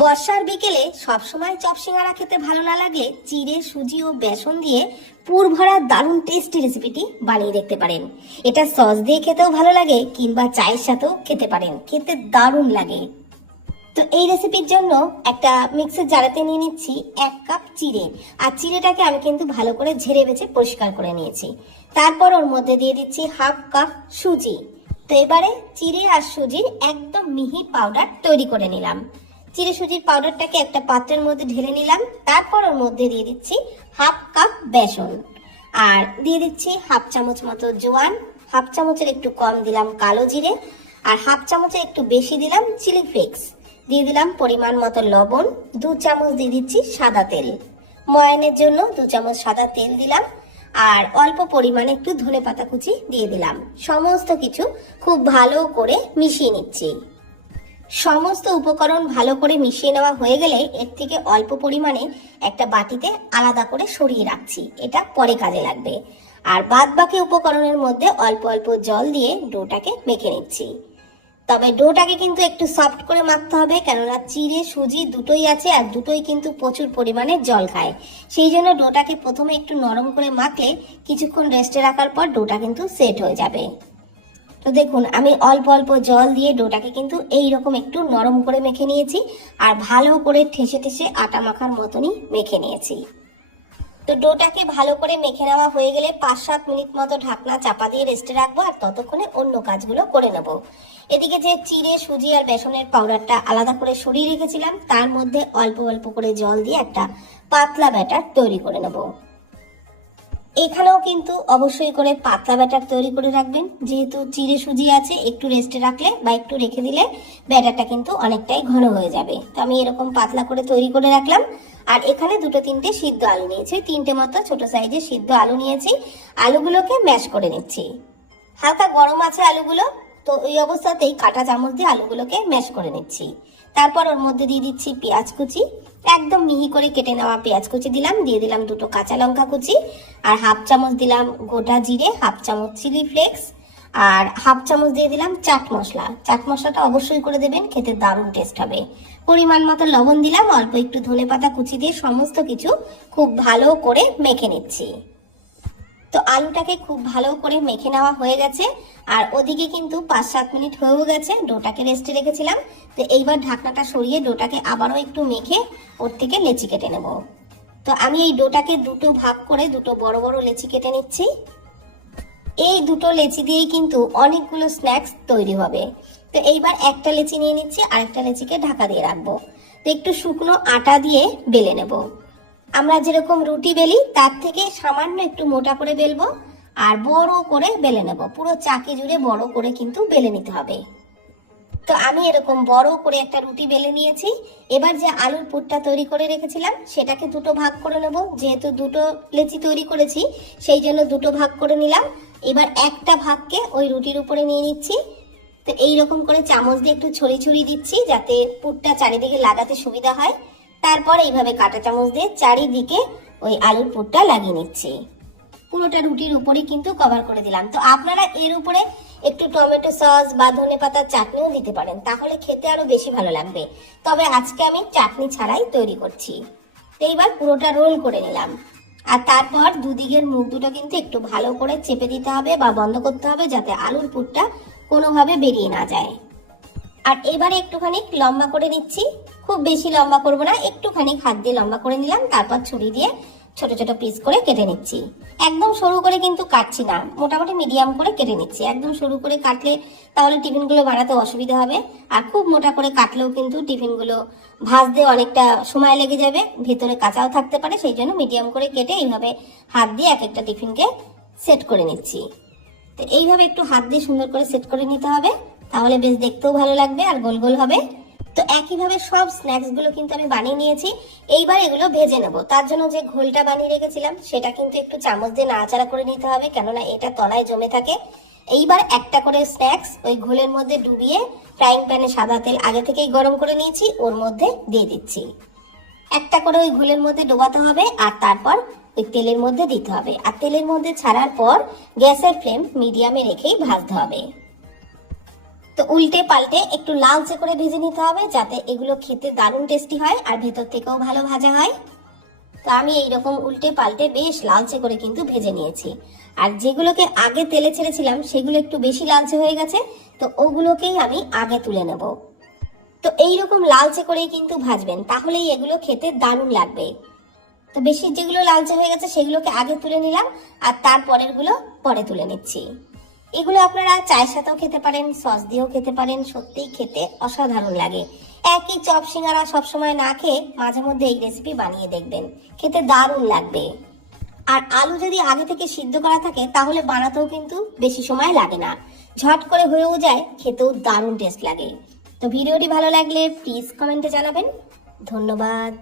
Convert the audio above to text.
বর্ষার বিকেলে সবসময় চপ সিঙ্গারা খেতে ভালো না লাগলে চিড়ে সুজি ও বেসন দিয়ে পুর ভরা দারুণ টেস্টি রেসিপিটি বানিয়ে দেখতে পারেন। এটা সস দিয়ে খেতেও ভালো লাগে কিংবা চায়ের সাথেও খেতে পারেন, খেতে দারুণ লাগে। তো এই রেসিপির জন্য একটা মিক্সার জারেতে নিয়ে নিচ্ছি 1 কাপ চিড়ে। আর চিড়েটাকে আমি কিন্তু ভালো করে ঝেড়ে বেছে পরিষ্কার করে নিয়েছি। তারপর ওর মধ্যে দিয়ে দিচ্ছি 1/2 কাপ সুজি। তো এবারে চিড়ে আর সুজির একদম মিহি পাউডার তৈরি করে নিলাম। চিড়ে সুজির পাউডারটাকে একটা পাত্রের মধ্যে ঢেলে নিলাম। তারপর ওর মধ্যে দিয়ে দিচ্ছি 1/2 কাপ বেসন, আর দিয়ে দিচ্ছি 1/2 চামচ মতো জোয়ান, 1/2 চামচের একটু কম দিলাম কালো জিরে, আর 1/2 চামচের একটু বেশি দিলাম চিলি ফ্লেক্স। দিয়ে দিলাম পরিমাণ মতো লবণ, 2 চামচ দিয়ে দিচ্ছি সাদা তেল, ময়ানের জন্য 2 চামচ সাদা তেল দিলাম, আর অল্প পরিমাণে একটু ধনেপাতা কুচি দিয়ে দিলাম। সমস্ত কিছু খুব ভালো করে মিশিয়ে নিচ্ছি। সমস্ত উপকরণ ভালো করে মিশিয়ে নেওয়া হয়ে গেলে এর থেকে অল্প পরিমাণে একটা বাটিতে আলাদা করে সরিয়ে রাখছি, এটা পরে কাজে লাগবে। আর বাদ বাকি উপকরণের মধ্যে অল্প অল্প জল দিয়ে ডোটাকে মেখে নিচ্ছি। তবে ডোটাকে কিন্তু একটু সফট করে মাখতে হবে, কেননা চিড়ে সুজি দুটোই আছে আর দুটোই কিন্তু প্রচুর পরিমাণে জল খায়। সেই জন্য ডোটাকে প্রথমে একটু নরম করে মাখলে কিছুক্ষণ রেস্টে রাখার পর ডোটা কিন্তু সেট হয়ে যাবে। তো দেখুন, আমি অল্প অল্প জল দিয়ে ডোটাকে কিন্তু এইরকম একটু নরম করে মেখে নিয়েছি, আর ভালো করে ঠেসে ঠেসে আটা মাখার মতনই মেখে নিয়েছি। তো ডোটাকে ভালো করে মেখে নেওয়া হয়ে গেলে 5-7 মিনিট মতো ঢাকনা চাপা দিয়ে রেস্টে রাখবো, আর ততক্ষণে অন্য কাজগুলো করে নেব। এদিকে যে চিড়ে সুজি আর বেসনের পাউডারটা আলাদা করে সরিয়ে রেখেছিলাম, তার মধ্যে অল্প অল্প করে জল দিয়ে একটা পাতলা ব্যাটার তৈরি করে নেব। এখানেও কিন্তু অবশ্যই করে পাতলা ব্যাটার তৈরি করে রাখবেন, যেহেতু চিড়ে সুজি আছে, একটু রেস্টে রাখলে বা একটু রেখে দিলে ব্যাটারটা কিন্তু অনেকটাই ঘন হয়ে যাবে। তো আমি এরকম পাতলা করে তৈরি করে রাখলাম। আর এখানে 2-3টে সিদ্ধ আলু নিয়েছি, 3টে মতো ছোট সাইজের সিদ্ধ আলু নিয়েছি। আলুগুলোকে ম্যাশ করে নিচ্ছি। হালকা গরম আছে আলুগুলো, তো এই অবস্থাতেই কাঁটা চামচ দিয়ে আলুগুলোকে ম্যাশ করে নিচ্ছি। তারপর ওর মধ্যে দিয়ে দিচ্ছি পেঁয়াজ কুচি, একদম মিহি করে কেটে নেওয়া পেঁয়াজ কুচি দিলাম। দিয়ে দিলাম 2টো কাঁচা লঙ্কা কুচি, আর 1/2 চামচ দিলাম গোটা জিরে, 1/2 চামচ চিলি ফ্লেক্স, আর 1/2 চামচ দিয়ে দিলাম চাট মশলা। চাট মশলাটা অবশ্যই করে দেবেন, খেতে দারুণ টেস্ট হবে। পরিমাণ মতো লবণ দিলাম, অল্প একটু ধনেপাতা কুচি দিয়ে সমস্ত কিছু খুব ভালো করে মেখে নিচ্ছি। তো আলুটাকে খুব ভালো করে মেখে নেওয়া হয়ে গেছে, আর ওদিকে কিন্তু 5-7 মিনিট হয়েও গেছে, ডোটাকে রেস্টে রেখেছিলাম। তো এইবার ঢাকনাটা সরিয়ে ডোটাকে আবারও একটু মেখে ওর থেকে লেচি কেটে নেব। তো আমি এই ডোটাকে 2টো ভাগ করে 2টো বড় বড় লেচি কেটে নিচ্ছি। এই 2টো লেচি দিয়েই কিন্তু অনেকগুলো স্ন্যাক্স তৈরি হবে। তো এইবার একটা লেচি নিয়ে নিচ্ছি, আরেকটা লেচিকে ঢাকা দিয়ে রাখবো। তো একটু শুকনো আটা দিয়ে বেলে নেব। আমরা যেরকম রুটি বেলি তার থেকে সামান্য একটু মোটা করে বেলবো, আর বড় করে বেলে নেব। পুরো চাকি জুড়ে বড় করে কিন্তু বেলে নিতে হবে। তো আমি এরকম বড় করে একটা রুটি বেলে নিয়েছি। এবার যে আলুর পুরটা তৈরি করে রেখেছিলাম সেটাকে 2টো ভাগ করে নেব। যেহেতু 2টো লেচি তৈরি করেছি সেই জন্য 2টো ভাগ করে নিলাম। এবার একটা ভাগকে ওই রুটির উপরে নিয়ে নিচ্ছি। তো এইরকম করে চামচ দিয়ে একটু ছড়িয়ে ছড়িয়ে দিচ্ছি, যাতে পুরটা চারিদিকে লাগাতে সুবিধা হয়। তারপর এইভাবে কাঁটা চামচ দিয়ে চারিদিকে ওই আলুর পুরটা লাগিয়ে নিচ্ছি। পুরোটা রুটির উপরে কিন্তু কভার করে দিলাম। তো আপনারা এর উপরে একটু টমেটো সস বা ধনেপাতার চাটনিও দিতে পারেন, তাহলে খেতে আরো বেশি ভালো লাগবে। তবে আজকে আমি চাটনি ছাড়াই তৈরি করছি। তো এইবার পুরোটা রোল করে নিলাম, আর তারপর দুদিকের মুখ দুটো কিন্তু একটু ভালো করে চেপে দিতে হবে বা বন্ধ করতে হবে, যাতে আলুর পুরটা কোনোভাবে বেরিয়ে না যায়। আর এবারে একটুখানি লম্বা করে নিচ্ছি, খুব বেশি লম্বা করব না, একটুখানি হাত দিয়ে লম্বা করে নিলাম। তারপর ছুরি দিয়ে ছোট ছোট পিস করে কেটে নিচ্ছি। একদম সরু করে কিন্তু কাটছি না, মোটামুটি মিডিয়াম করে কেটে নিচ্ছি। একদম সরু করে কাটলে তাহলে টিফিনগুলো বানাতে অসুবিধা হবে, আর খুব মোটা করে কাটলেও কিন্তু টিফিনগুলো ভাজতে অনেকটা সময় লেগে যাবে, ভেতরে কাঁচাও থাকতে পারে। সেই জন্য মিডিয়াম করে কেটে এইভাবে হাত দিয়ে এক একটা টিফিনকে সেট করে নিচ্ছি। তো এইভাবে একটু হাত দিয়ে সুন্দর করে সেট করে নিতে হবে, তাহলে বেশ দেখতেও ভালো লাগবে আর গোল গোল হবে। তো একইভাবে সব স্ন্যাক্স গুলো কিন্তু আমি বানিয়ে নিয়েছি। এইবার এগুলো ভেজে নেব। তার জন্য যে ঘোলটা বানিয়ে রেখেছিলাম সেটা কিন্তু একটু চামচ দিয়ে নাড়াচাড়া করে নিতে হবে, কেননা এটা তলায় জমে থাকে। এইবার একটা করে স্ন্যাক্স ওই ঘোলের মধ্যে ডুবিয়ে ফ্রাইং প্যানে সাদা তেল আগে থেকেই গরম করে নিয়েছি, ওর মধ্যে দিয়ে দিচ্ছি। একটা করে ওই ঘোলের মধ্যে ডোবাতে হবে, আর তারপর ওই তেলের মধ্যে দিতে হবে। আর তেলের মধ্যে ছাড়ার পর গ্যাসের ফ্লেম মিডিয়ামে রেখেই ভাজতে হবে। তো উল্টে পাল্টে একটু লালচে করে ভেজে নিতে হবে, যাতে এগুলো খেতে দারুণ টেস্টি হয় আর ভেতর থেকেও ভালো ভাজা হয়। তো আমি এইরকম উল্টে পাল্টে বেশ লালচে করে কিন্তু ভেজে নিয়েছি। আর যেগুলোকে আগে তেলে ছেড়েছিলাম সেগুলো একটু বেশি লালচে হয়ে গেছে, তো ওগুলোকেই আমি আগে তুলে নেব। তো এইরকম লালচে করেই কিন্তু ভাজবেন, তাহলেই এগুলো খেতে দারুণ লাগবে। তো বেশি যেগুলো লালচে হয়ে গেছে সেগুলোকে আগে তুলে নিলাম, আর তারপরের গুলো পরে তুলে নিচ্ছি। এগুলো আপনারা চায়ের সাথেও খেতে পারেন, সস দিয়েও খেতে পারেন, সত্যিই খেতে অসাধারণ লাগে। একই চপ সিঙ্গারা সবসময় না খেয়ে মাঝে মধ্যে এই রেসিপি বানিয়ে দেখবেন, খেতে দারুণ লাগবে। আর আলু যদি আগে থেকে সিদ্ধ করা থাকে তাহলে বানাতেও কিন্তু বেশি সময় লাগে না, ঝট করে হয়েও যায়, খেতেও দারুণ টেস্ট লাগে। তো ভিডিওটি ভালো লাগলে প্লিজ কমেন্টে জানাবেন। ধন্যবাদ।